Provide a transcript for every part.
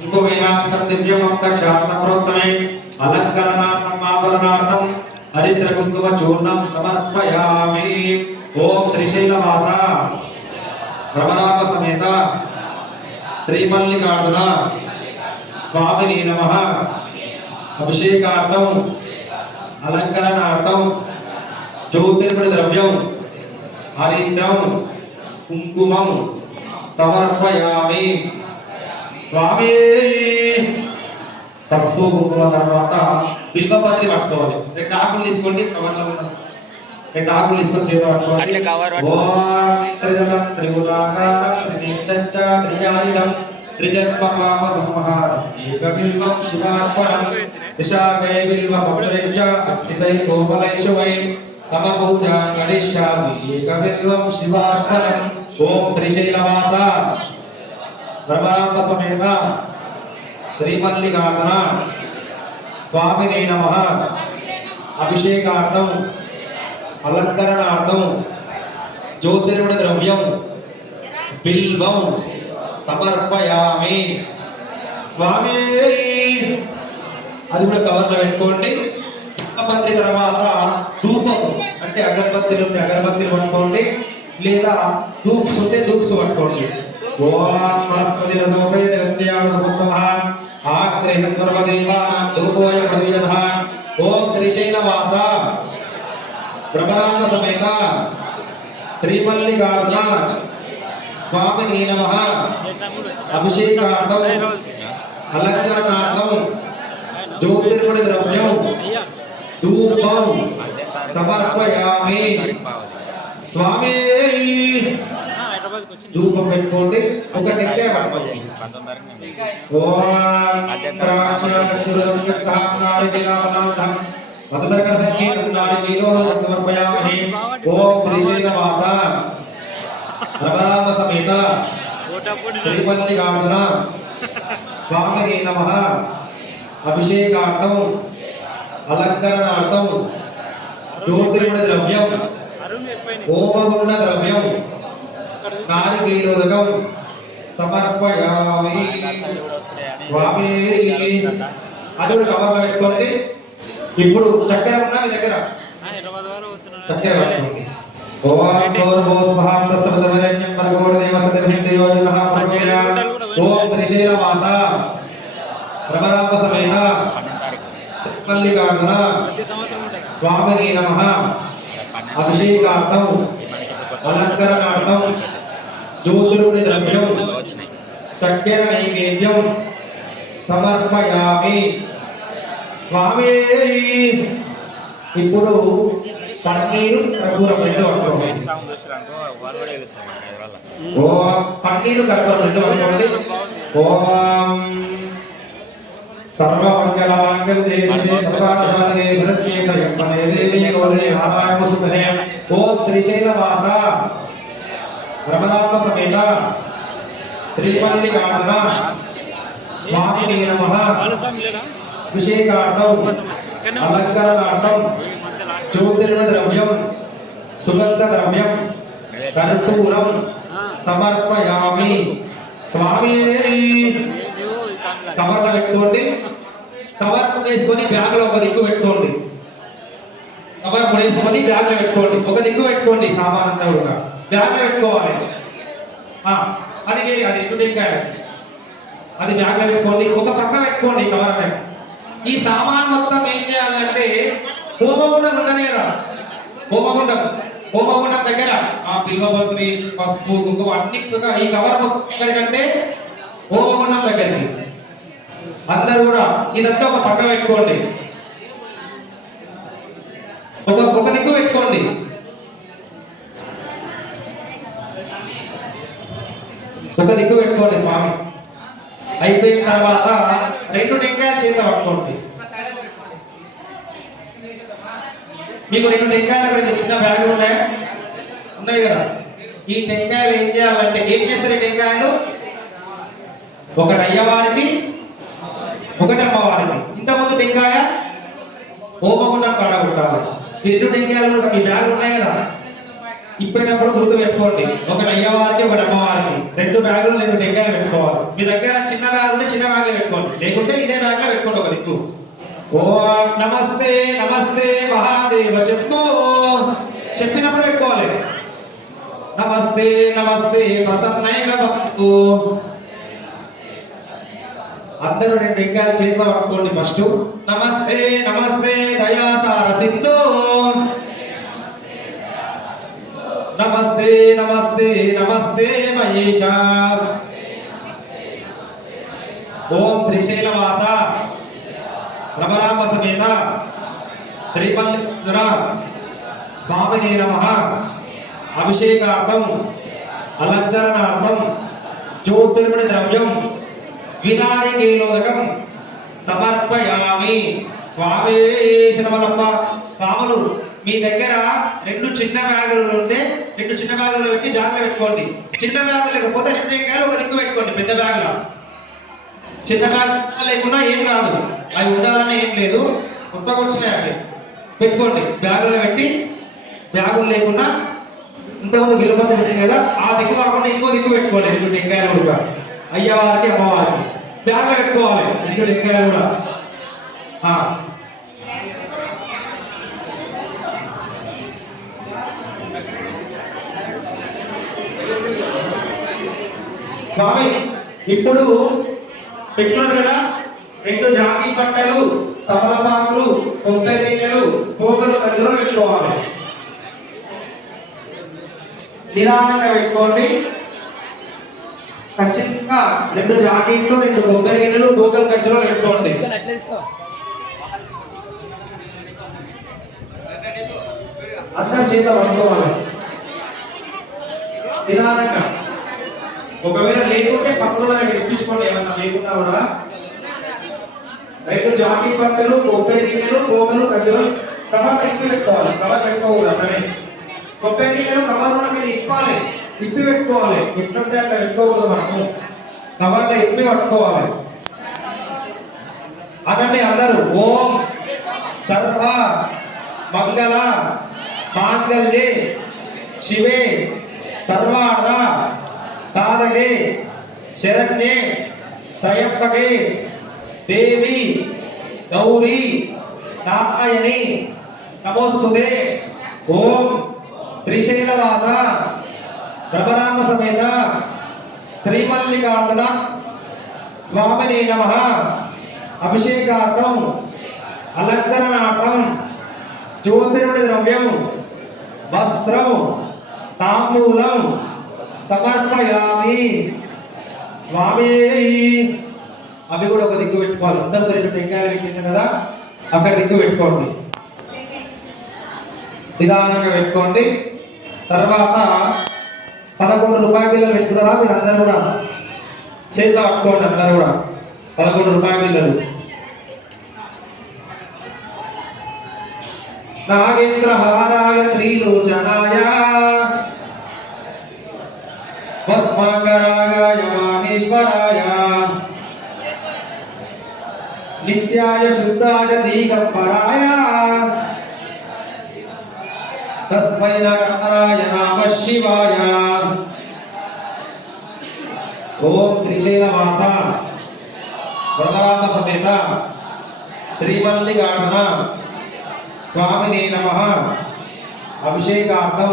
ఇంకో వేలాక్షరం దివ్యమొక్క క్షాత్రప్రోత్తమే అలంకరణార్థం ఆభరణార్థం హరిద్ర కుంకుమ చూర్ణం సమర్పయామి ఓం త్రిశైలవాస భ్రమరామ సమేత శ్రీమల్లికార్జున స్వామిని నమ అభిషేకార్థం అలంకరణార్థం జ్యోతిర్మణి ద్రవ్యం హరిద్రం కుంకుమం సమర్పయామి. స్వామి! పసుపు కుంకుమ తర్వాత బిల్వపత్రి పట్టుకోవాలి. రెండు ఆకులు తీసుకోండి కవర్లో ఉన్న రెండు ఆకులు తీసుకొని చేత పట్టుకోవాలి. ఓం త్రిగుణాకారం త్రిజన్మపాప సంహార. ఏకబిల్వం శివార్పణం. దిశావే బిల్వ పత్రేచ అక్షితై కోమలైషవై. తమ పూజ కరిష్యామి ఏకబిల్వం శివార్పణం. ఓం త్రిశైలవాస. బ్రహ్మరాంబ సమేత శ్రీమల్లికార్జున. స్వామినే నమ. అభిషేకార్థం. అలంకరణార్థం. జ్యోతిర్మణ ద్రవ్యం. బిల్వం. సమర్పయామి. స్వామి! అది కూడా కవర్లో పెట్టుకోండి. పత్రి తర్వాత ధూపం. అంటే అగరబత్తిలు ఉంటే అగరబత్తిలు పట్టుకోండి లేదా ధూప్స్ ఉంటే ధూప్స్ పట్టుకోండి ఓం వనస్పతి రసోపే దేవత్యావృతమః ఆగ్రహం సర్వదేవానాం ధూపోయ ప్రదీయతః ఓం త్రిశైలవాస బ్రహ్మరాంగ సమేత శ్రీమల్లికార్జున స్వామిని నమ అభిషేకార్థం అలంకరణార్థం జ్యోతిర్మణి ద్రవ్యం ధూపం సమర్పయామి స్వామి! ధూపం పెట్టుకోండి. ఒక టెక్కే పట్టుకోండి మతసర్గ సంగీతం నారికీలో సమర్పయామి ఓం సమేత స్వామిని నమ. అభిషేకార్థం. అలంకరణార్థం. జ్యోతిర్మణ ద్రవ్యం. హోమగుండ ద్రవ్యం నారికేలోదకం సమర్పయామి. స్వామి అది కూడా కవర్లో పెట్టుకోండి. ఇప్పుడు చక్కెర ఉందా మీ దగ్గర? చక్కెర పెట్టుకోండి. ఓం ఓం సమేత. మల్లికార్జున స్వామిని నమ. అభిషేకార్థం అలంకరణార్థం జ్యోతిరుని ద్రవ్యం చక్కెర నైవేద్యం సమర్పయామి. స్వామి ఇప్పుడు పన్నీరు కర్పూరం రెండు పట్టుకోండి ఓం పన్నీరు కర్పూరం రెండు పట్టుకోండి ఓం సర్వమంగళమాంగళ్యే శివే సర్వాణసాధనే శరణ్యే త్రయంబకే దేవీ గౌరీ నారాయణ సుధనే ఓం బ్రహ్మరామ సమేత శ్రీమల్లికార్జున స్వామిని నమ అభిషేకార్థం అలంకరణార్థం జ్యోతిర్మ ద్రవ్యం సుగంధ ద్రవ్యం కర్పూరం సమర్పయామి స్వామి కవర్లో పెట్టుకోండి కవర్ వేసుకొని బ్యాగ్లో ఒక దిక్కు పెట్టుకోండి. కవర్ వేసుకొని బ్యాగ్లో పెట్టుకోండి. ఒక దిక్కు పెట్టుకోండి సామాన్ అంతా కూడా బ్యాగ్లో పెట్టుకోవాలి. అది వేరే అది రెండు టెంకాయ అది బ్యాగ్లో పెట్టుకోండి. ఒక పక్క పెట్టుకోండి కవర్ అనేది ఈ సామాన్ మొత్తం ఏం చేయాలంటే హోమగుండం ఉన్నది కదా హోమగుండం హోమగుండం దగ్గర ఆ పిల్లబద్రి పసుపు కుంకుమ అన్ని ఈ కవర్ మొత్తం కంటే హోమగుండం దగ్గరికి. అందరు కూడా ఇదంతా ఒక పక్క పెట్టుకోండి. ఒక ఒక దిక్కు పెట్టుకోండి. ఒక దిక్కు పెట్టుకోండి స్వామి. అయిపోయిన తర్వాత రెండు టెంకాయలు చేత పట్టుకోండి. మీకు రెండు టెంకాయల దగ్గర చిన్న బ్యాగులు ఉన్నాయా? ఉన్నాయి కదా. ఈ టెంకాయలు ఏం చేయాలంటే ఏం చేస్తారు ఈ టెంకాయలు? ఒకటి అయ్యవారికి ఒకటి అమ్మవారికి. ఇంతకుముందు టెంకాయ ఓపకుండా పడగొట్టాలి ఈ రెండు టెంకాయలు కూడా మీ బ్యాగులు ఉన్నాయి కదా? ఇప్పేటప్పుడు గుర్తు పెట్టుకోండి. ఒకటి అయ్యవారికి ఒకటి అమ్మవారికి. రెండు బ్యాగులు రెండు టెంకాయలు పెట్టుకోవాలి. మీ దగ్గర చిన్న బ్యాగ్ ఉంటే చిన్న బ్యాగ్లో పెట్టుకోండి. లేకుంటే ఇదే బ్యాగ్లో పెట్టుకోండి ఒక దిక్కు. ఓ నమస్తే నమస్తే మహాదేవ చెప్పు చెప్పినప్పుడు పెట్టుకోవాలి. నమస్తే నమస్తే ప్రసన్నైక భక్తు. అందరూ నేను టెంకాయలు చేతిలో పట్టుకోండి ఫస్ట్. నమస్తే నమస్తే దయాసార సింధు నమస్తే నమస్తే నమస్తే మహేష. ఓం త్రిశైలవాస. రమరామ సమేత శ్రీమల్లిజన స్వామిని నమ. అభిషేకార్థం అలంకరణార్థం జ్యోతిర్మణి ద్రవ్యం. వినారికేలోదకం సమర్పయామి. స్వామి శనమలప్ప స్వాములు మీ దగ్గర రెండు చిన్న బ్యాగులు ఉంటే రెండు చిన్న బ్యాగులు పెట్టి బ్యాగులు పెట్టుకోండి. చిన్న బ్యాగులు లేకపోతే రెండు ఎక్కాయలు ఒక దిక్కు పెట్టుకోండి పెద్ద బ్యాగుల. చిన్న బ్యాగ్ లేకుండా ఏం కాదు. అవి ఉండాలని ఏం లేదు. కొత్తగా వచ్చినాయి అవి పెట్టుకోండి. బ్యాగులో పెట్టి బ్యాగులు లేకుండా ఇంతకుముందు గిలుబంది పెట్టింది కదా ఆ దిక్కు కాకుండా ఇంకో దిక్కు పెట్టుకోండి. రెండు టెంకాయలు కూడా. అయ్యవారికి అమ్మవారికి. బ్యాగ్ పెట్టుకోవాలి. రెండు టెంకాయలు కూడా. స్వామి ఇప్పుడు పెట్టినారు కదా? రెండు జాకి పట్టలు తమలపాకులు కొబ్బరి నీళ్ళు పోగలు కట్టులో పెట్టుకోవాలి. నిదానంగా పెట్టుకోండి. ఖచ్చితంగా రెండు జాకెట్లు రెండు కొబ్బరి గిన్నెలు తూకల ఖర్చులో పెట్టుకోండి. అందరం చేత పట్టుకోవాలి. నిదానంగా ఒకవేళ లేకుంటే పక్కన దగ్గర ఇప్పించుకోండి ఏమన్నా లేకున్నా కూడా. రెండు జాకెట్ బట్టలు కొబ్బరి గిన్నెలు పోగలు ఖర్చులు కవర్ ఎక్కువ పెట్టుకోవాలి. కవర్ పెట్టుకోకూడదు అక్కడే కొబ్బరి గిన్నెలు కవర్ ఉన్న మీద ఇప్పాలి. ఇప్పి పెట్టుకోవాలి ఎట్లుంటే అట్లా పెట్టుకోకూడదు మనము. కవర్లో ఇప్పి పట్టుకోవాలి అనండి అందరూ. ఓం సర్వ మంగళ మాంగళ్యే శివే సర్వాణ సాధకే శరణ్యే త్రయంబకే దేవి గౌరీ నారాయణి నమోస్తుదే ఓం శ్రీశైలవాస బ్రహ్మరామ సమేత శ్రీమల్లికార్జున స్వామినే నమ. అభిషేకార్థం అలంకరణార్థం జ్యోతిర్మణి ద్రవ్యం వస్త్రం తాంబూలం సమర్పయామి. స్వామి! అవి కూడా ఒక దిక్కు పెట్టుకోవాలి. అందరితో రెండు టెంకాయలు పెట్టింది కదా అక్కడ దిక్కు పెట్టుకోండి. నిదానంగా పెట్టుకోండి. తర్వాత పదకొండు రూపాయల బిల్లలు పెట్టుకున్నారా? మీరు అందరూ కూడా? చేతిలో పట్టుకోండి అందరూ కూడా. పదకొండు రూపాయల. బిల్లలు నాగేంద్రహారాయ త్రిలోచనాయ. భస్మాంగరాగాయ మాహేశ్వరాయ నిత్యాయ శుద్ధాయ దీగంబరాయ. తస్మై నకారాయ నామ శివాయ ఓం శ్రీశైల శ్రీశైలవాస వరదరామ సమేత శ్రీమల్లికార్జున స్వామిని నమ అభిషేకార్థం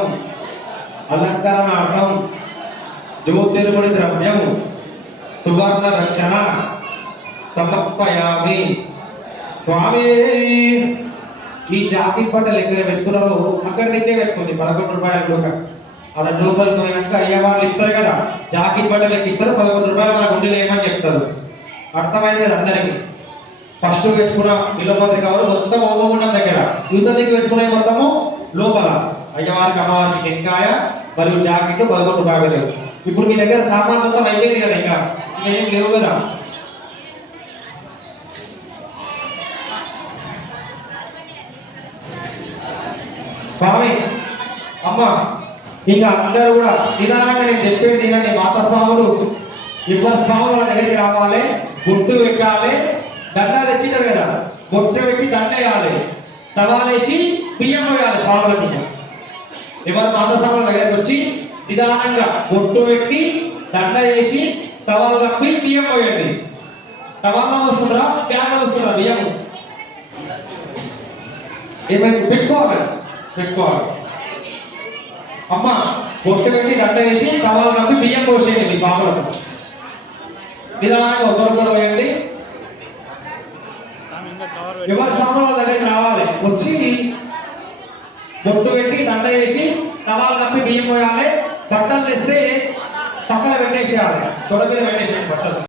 అలంకరణార్థం జ్యోతిర్ముడి ద్రవ్యం సువర్ణ రక్షణ సమర్పయామి స్వామి ఈ జాకెట్ బట్టలు ఎక్కడ పెట్టుకున్నారో అక్కడ దగ్గరే పెట్టుకోండి. పదకొండు రూపాయలు కూడా అలా లోపలికి పోయినాక అయ్యే వాళ్ళు ఇస్తారు కదా జాకెట్ బట్టలు ఇస్తారు? పదకొండు రూపాయలు మన గుండెలు ఏమని చెప్తారు. అర్థమైంది కదా అందరికీ? ఫస్ట్ పెట్టుకున్న బిల్లపత్రిక కావాలి మొత్తం అవ్వకుండా దగ్గర. యుద్ధ దగ్గర పెట్టుకునే మొత్తము లోపల. అయ్యవారికి అమ్మవారికి టెంకాయ మరియు జాకెట్ పదకొండు రూపాయలు. ఇప్పుడు మీ దగ్గర సామాన్ మొత్తం అయిపోయింది కదా ఇంకా. ఇంకా ఏం లేవు కదా. స్వామి అమ్మ ఇంకా అందరూ కూడా నిదానంగా నేను చెప్పేది తినండి మాత స్వాములు ఇద్దరు స్వాముల దగ్గరికి రావాలి బొట్టు పెట్టాలి దండ తెచ్చినారు కదా బొట్టు పెట్టి దండ వేయాలి. తవాలేసి బియ్యం వేయాలి స్వాముల మీద. మాత స్వాముల దగ్గరికి వచ్చి నిదానంగా బొట్టు పెట్టి దండ వేసి తవాలు కప్పి బియ్యం పోయండి టవాల్లో వస్తుంటారా ప్యాన్లో వస్తుంటారా బియ్యం ఏమైంది? పెట్టుకోవాలి. పెట్టుకోవాలి అమ్మ బొట్టు పెట్టి దండ వేసి టవాలు కప్పి బియ్యం పోసేయండి మీ పాపలకు. నిదానంగా ఒకరు పోయండి. ఎవరి స్వాముల దగ్గరికి రావాలి. వచ్చి బొట్టు పెట్టి దండ వేసి టవాలు కప్పి బియ్యం పోయాలి. బట్టలు తెస్తే పక్కన పెట్టేసేయాలి. తొడ మీద పెట్టేసేయాలి బట్టలు.